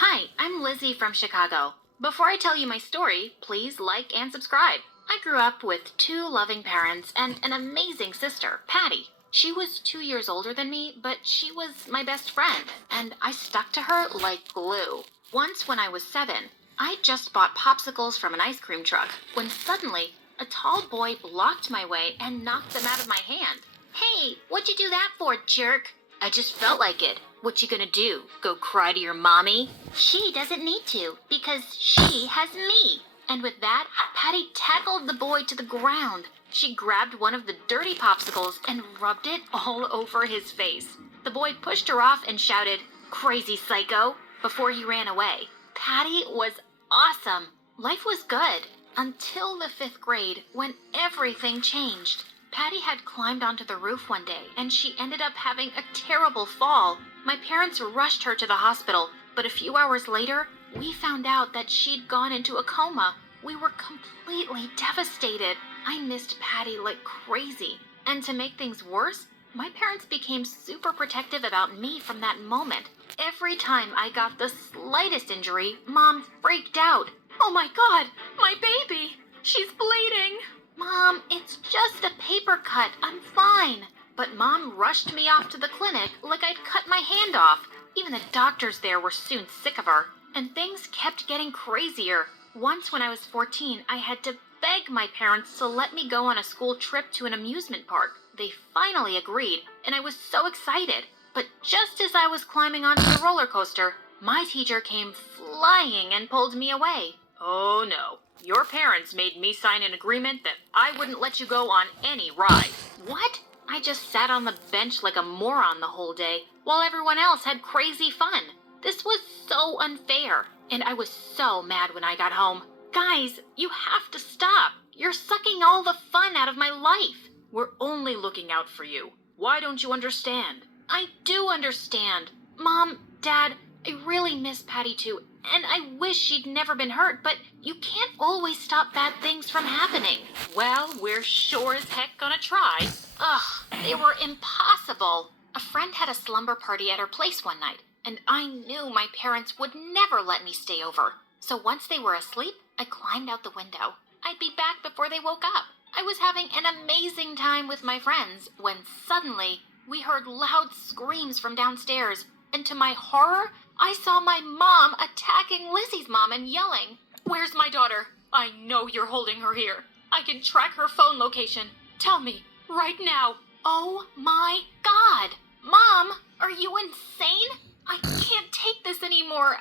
Hi, I'm Lizzie from Chicago. Before I tell you my story, please like and subscribe. I grew up with two loving parents and an amazing sister, Patty. She was 2 years older than me, but she was my best friend, and I stuck to her like glue. Once when I was 7, I just bought popsicles from an ice cream truck when suddenly a tall boy blocked my way and knocked them out of my hand. Hey, what'd you do that for, jerk? I just felt like it. What you gonna do? Go cry to your mommy? She doesn't need to, because she has me. And with that, Patty tackled the boy to the ground. She grabbed one of the dirty popsicles and rubbed it all over his face. The boy pushed her off and shouted, "Crazy psycho," before he ran away. Patty was awesome. Life was good until the 5th grade when everything changed. Patty had climbed onto the roof one day and she ended up having a terrible fall. My parents rushed her to the hospital, but a few hours later, we found out that she'd gone into a coma. We were completely devastated. I missed Patty like crazy. And to make things worse, my parents became super protective about me from that moment. Every time I got the slightest injury, Mom freaked out. "Oh my God, my baby! She's bleeding!" "Mom, it's just a paper cut. I'm fine." But Mom rushed me off to the clinic like I'd cut my hand off. Even the doctors there were soon sick of her. And things kept getting crazier. Once when I was 14, I had to beg my parents to let me go on a school trip to an amusement park. They finally agreed, and I was so excited. But just as I was climbing onto the roller coaster, my teacher came flying and pulled me away. "Oh no. Your parents made me sign an agreement that I wouldn't let you go on any ride." What? I just sat on the bench like a moron the whole day, while everyone else had crazy fun. This was so unfair, and I was so mad when I got home. "Guys, you have to stop. You're sucking all the fun out of my life." "We're only looking out for you. Why don't you understand?" "I do understand. Mom, Dad, I really miss Patty too, and I wish she'd never been hurt, but you can't always stop bad things from happening." "Well, we're sure as heck gonna try." Ugh, they were impossible. A friend had a slumber party at her place one night, and I knew my parents would never let me stay over. So once they were asleep, I climbed out the window. I'd be back before they woke up. I was having an amazing time with my friends when suddenly we heard loud screams from downstairs, and to my horror, I saw my mom attacking Lizzie's mom and yelling, "Where's my daughter? I know you're holding her here. I can track her phone location. Tell me, right now." Oh my God! Mom, are you insane? I can't take this anymore.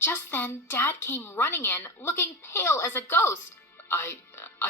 Just then, Dad came running in, looking pale as a ghost. I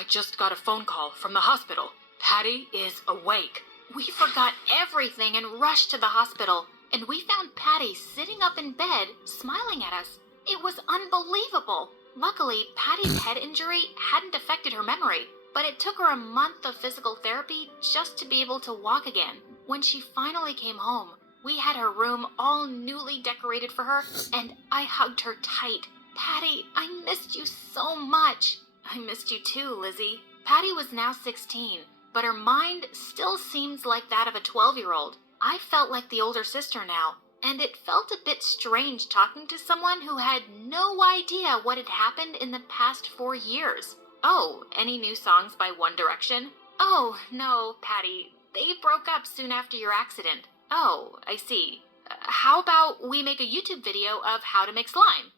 just got a phone call from the hospital. Patty is awake." We forgot everything and rushed to the hospital, and we found Patty sitting up in bed, smiling at us. It was unbelievable. Luckily, Patty's head injury hadn't affected her memory, but it took her a month of physical therapy just to be able to walk again. When she finally came home, we had her room all newly decorated for her, and I hugged her tight. "Patty, I missed you so much." "I missed you too, Lizzie." Patty was now 16, but her mind still seems like that of a 12-year-old. I felt like the older sister now, and it felt a bit strange talking to someone who had no idea what had happened in the past 4 years. "Oh, any new songs by One Direction?" "Oh, no, Patty. They broke up soon after your accident." "Oh, I see. How about we make a YouTube video of how to make slime?"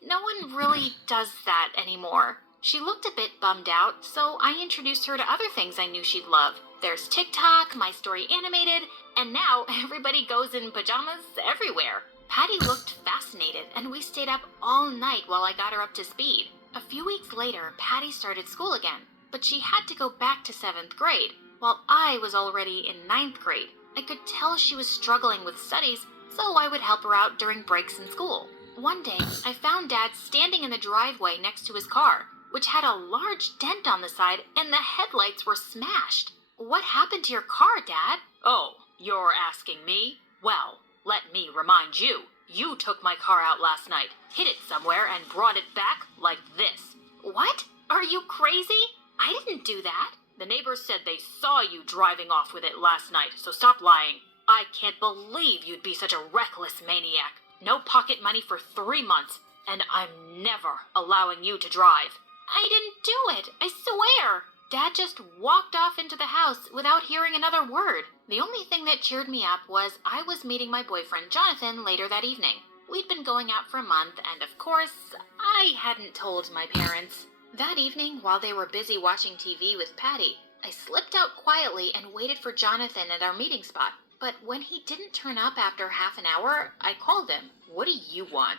No one really does that anymore." She looked a bit bummed out, so I introduced her to other things I knew she'd love. There's TikTok, My Story Animated, and now everybody goes in pajamas everywhere. Patty looked fascinated, and we stayed up all night while I got her up to speed. A few weeks later, Patty started school again, but she had to go back to 7th grade, while I was already in 9th grade. I could tell she was struggling with studies, so I would help her out during breaks in school. One day, I found Dad standing in the driveway next to his car, which had a large dent on the side and the headlights were smashed. "What happened to your car, Dad?" "Oh, you're asking me? Well, let me remind you. You took my car out last night, hid it somewhere, and brought it back like this." "What? Are you crazy? I didn't do that." "The neighbors said they saw you driving off with it last night, so stop lying. I can't believe you'd be such a reckless maniac. No pocket money for 3 months, and I'm never allowing you to drive. I didn't do it, I swear. Dad just walked off into the house without hearing another word. The only thing that cheered me up was I was meeting my boyfriend Jonathan later that evening. We'd been going out for a month, and of course, I hadn't told my parents. That evening, while they were busy watching TV with Patty, I slipped out quietly and waited for Jonathan at our meeting spot. But when he didn't turn up after half an hour, I called him. What do you want?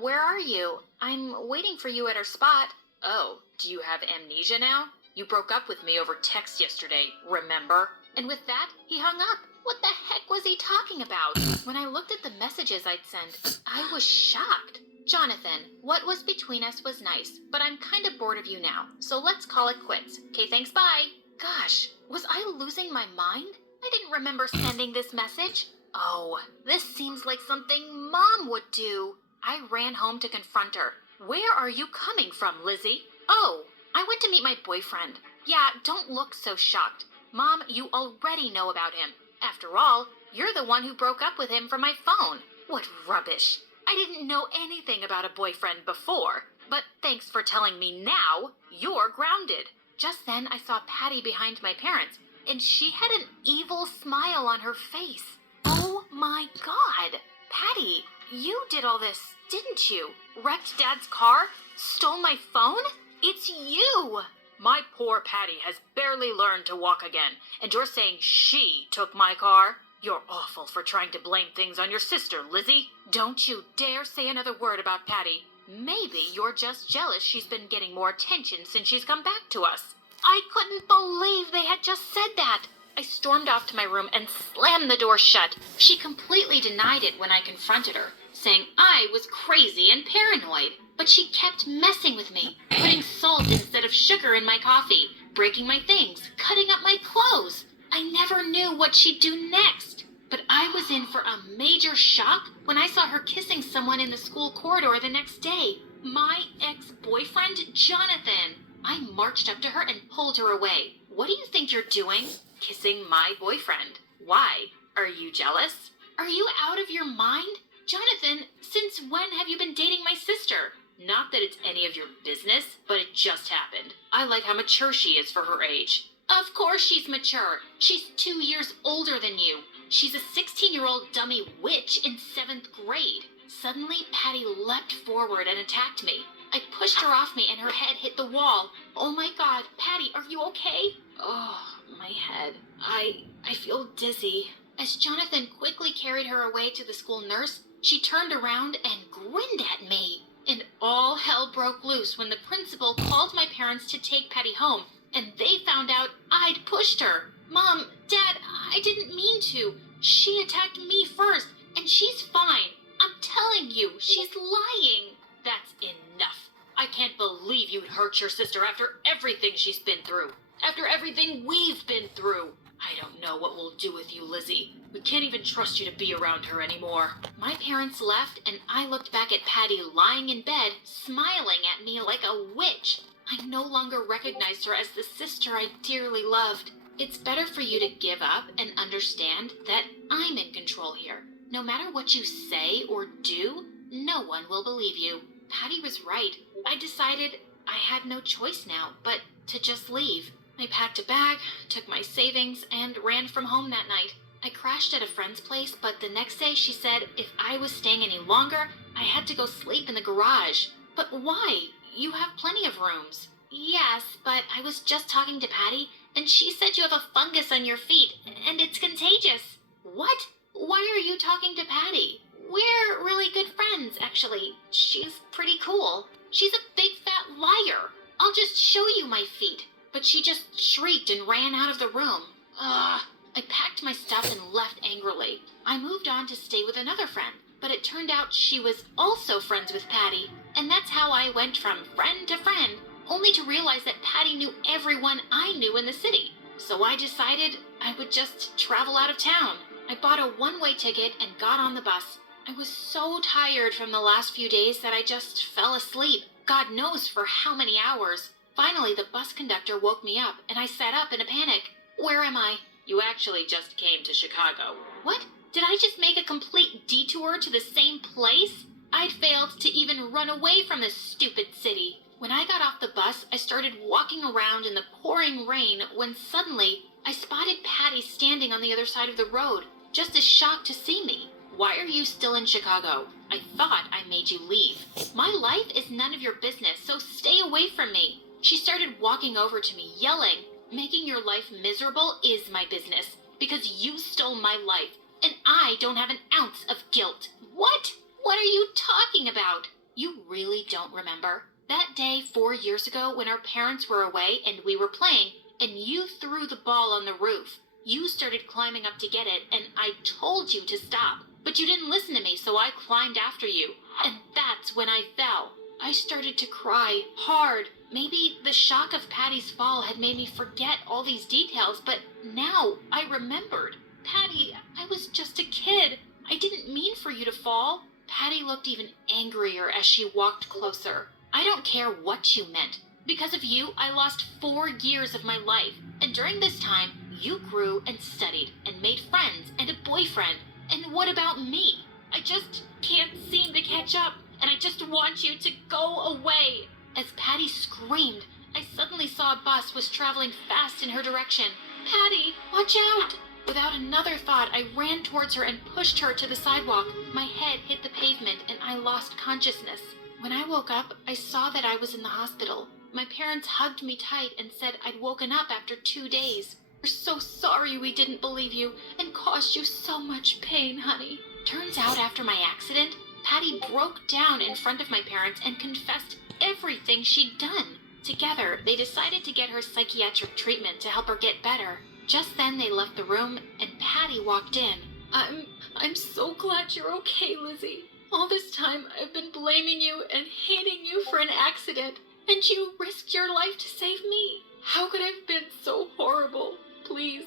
Where are you? I'm waiting for you at our spot. Oh, do you have amnesia now? You broke up with me over text yesterday, remember? And with that, he hung up. What the heck was he talking about? When I looked at the messages I'd sent, I was shocked. Jonathan, what was between us was nice, but I'm kind of bored of you now, so let's call it quits. Okay, thanks, bye. Gosh, was I losing my mind? I didn't remember sending this message. Oh, this seems like something Mom would do. I ran home to confront her. Where are you coming from, Lizzie? Oh, I went to meet my boyfriend. Yeah, don't look so shocked. Mom, you already know about him. After all, you're the one who broke up with him from my phone. What rubbish. I didn't know anything about a boyfriend before, but thanks for telling me now. You're grounded. Just then, I saw Patty behind my parents, and she had an evil smile on her face. Oh my God! Patty, you did all this, didn't you? Wrecked Dad's car? Stole my phone? It's you! My poor Patty has barely learned to walk again, and you're saying she took my car? You're awful for trying to blame things on your sister, Lizzie. Don't you dare say another word about Patty. Maybe you're just jealous she's been getting more attention since she's come back to us. I couldn't believe they had just said that. I stormed off to my room and slammed the door shut. She completely denied it when I confronted her, saying I was crazy and paranoid. But she kept messing with me, putting salt instead of sugar in my coffee, breaking my things, cutting up my clothes. I never knew what she'd do next. But I was in for a major shock when I saw her kissing someone in the school corridor the next day. My ex-boyfriend, Jonathan. I marched up to her and pulled her away. What do you think you're doing? Kissing my boyfriend. Why? Are you jealous? Are you out of your mind? Jonathan, since when have you been dating my sister? Not that it's any of your business, but it just happened. I like how mature she is for her age. Of course she's mature. She's 2 years older than you. She's a 16-year-old dummy witch in 7th grade. Suddenly, Patty leapt forward and attacked me. I pushed her off me and her head hit the wall. Oh my God, Patty, are you okay? Oh, my head. I feel dizzy. As Jonathan quickly carried her away to the school nurse, she turned around and grinned at me. And all hell broke loose when the principal called my parents to take Patty home, and they found out I'd pushed her. Mom, Dad, I didn't mean to. She attacked me first, and she's fine. I'm telling you, she's lying. That's enough. I can't believe you'd hurt your sister after everything she's been through. After everything we've been through. I don't know what we'll do with you, Lizzie. We can't even trust you to be around her anymore. My parents left, and I looked back at Patty lying in bed, smiling at me like a witch. I no longer recognized her as the sister I dearly loved. It's better for you to give up and understand that I'm in control here. No matter what you say or do, no one will believe you. Patty was right. I decided I had no choice now but to just leave. I packed a bag, took my savings, and ran from home that night. I crashed at a friend's place, but the next day she said if I was staying any longer, I had to go sleep in the garage. But why? You have plenty of rooms. Yes, but I was just talking to Patty, and she said you have a fungus on your feet, and it's contagious. What? Why are you talking to Patty? We're really good friends, actually. She's pretty cool. She's a big fat liar. I'll just show you my feet. But she just shrieked and ran out of the room. Ugh. I packed my stuff and left angrily. I moved on to stay with another friend, but it turned out she was also friends with Patty. And that's how I went from friend to friend, only to realize that Patty knew everyone I knew in the city. So I decided I would just travel out of town. I bought a one-way ticket and got on the bus. I was so tired from the last few days that I just fell asleep, God knows for how many hours. Finally, the bus conductor woke me up, and I sat up in a panic. Where am I? You actually just came to Chicago. What? Did I just make a complete detour to the same place? I'd failed to even run away from this stupid city. When I got off the bus, I started walking around in the pouring rain when suddenly I spotted Patty standing on the other side of the road, just as shocked to see me. Why are you still in Chicago? I thought I made you leave. My life is none of your business, so stay away from me. She started walking over to me, yelling, "Making your life miserable is my business, because you stole my life, and I don't have an ounce of guilt." What? What are you talking about? You really don't remember? That day 4 years ago when our parents were away and we were playing, and you threw the ball on the roof. You started climbing up to get it, and I told you to stop. But you didn't listen to me, so I climbed after you. And that's when I fell. I started to cry hard. Maybe the shock of Patty's fall had made me forget all these details, but now I remembered. Patty, I was just a kid. I didn't mean for you to fall. Patty looked even angrier as she walked closer. I don't care what you meant. Because of you, I lost 4 years of my life. And during this time, you grew and studied and made friends and a boyfriend. And what about me? I just can't seem to catch up, and I just want you to go away. As Patty screamed, I suddenly saw a bus was traveling fast in her direction. Patty, watch out! Without another thought, I ran towards her and pushed her to the sidewalk. My head hit the pavement, and I lost consciousness. When I woke up, I saw that I was in the hospital. My parents hugged me tight and said I'd woken up after 2 days. We're so sorry we didn't believe you and caused you so much pain, honey. Turns out after my accident, Patty broke down in front of my parents and confessed everything she'd done. Together, they decided to get her psychiatric treatment to help her get better. Just then they left the room and Patty walked in. I'm so glad you're okay, Lizzie. All this time I've been blaming you and hating you for an accident, and you risked your life to save me. How could I have been so horrible? Please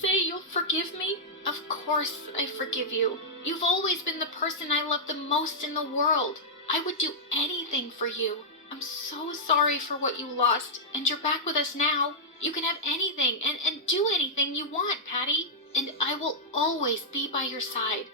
say you'll forgive me. Of course I forgive you. You've always been the person I love the most in the world. I would do anything for you. I'm so sorry for what you lost, and you're back with us now. You can have anything and do anything you want, Patty. And I will always be by your side.